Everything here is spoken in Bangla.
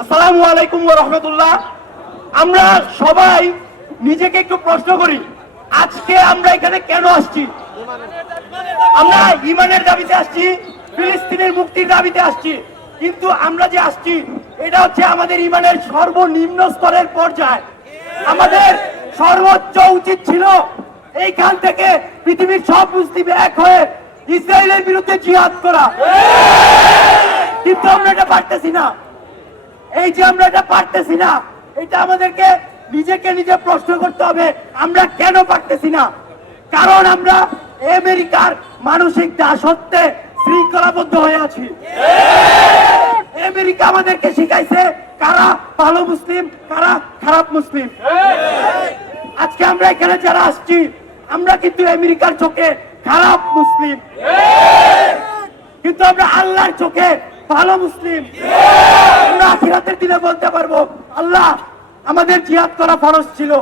আসসালামু আলাইকুম আমরা সবাই নিজেকে একটু প্রশ্ন করি, আজকে আমরা এখানে কেন আসছি? আমরা ইমানের দাবিতে আসছি, ফিলিস্তিনের মুক্তির দাবিতে আসছি, কিন্তু আমরা যে আসছি এটা হচ্ছে আমাদের ইমানের সর্বনিম্ন স্তরের পর্যায়। আমাদের সর্বোচ্চ উচিত ছিল এইখান থেকে পৃথিবীর সব মুসলিম এক হয়ে ইসরায়েলের বিরুদ্ধে জিহাদ করা। কিন্তু আমরা এটা পারতেছি না। এই যে আমরা এটা পারতেছি না, এটা আমাদেরকে নিজেকে নিজে প্রশ্ন করতে হবে, আমরা কেন পারতেছি না? কারণ আমরা আমেরিকার মানসিক দাসত্বে শৃঙ্খলাবদ্ধ হয়ে আছি। আমেরিকা আমাদেরকে শিখাইছে কারা ভালো মুসলিম, কারা খারাপ মুসলিম। আজকে আমরা এখানে যারা আসছি, আমরা কিন্তু আমেরিকার চোখে খারাপ মুসলিম। কিন্তু আমরা আল্লাহর চোখে ভালো মুসলিম। আমরা আখিরাতের দিনে বলতে পারব, আল্লাহ, আমাদের জিহাদ করা ফরজ ছিল।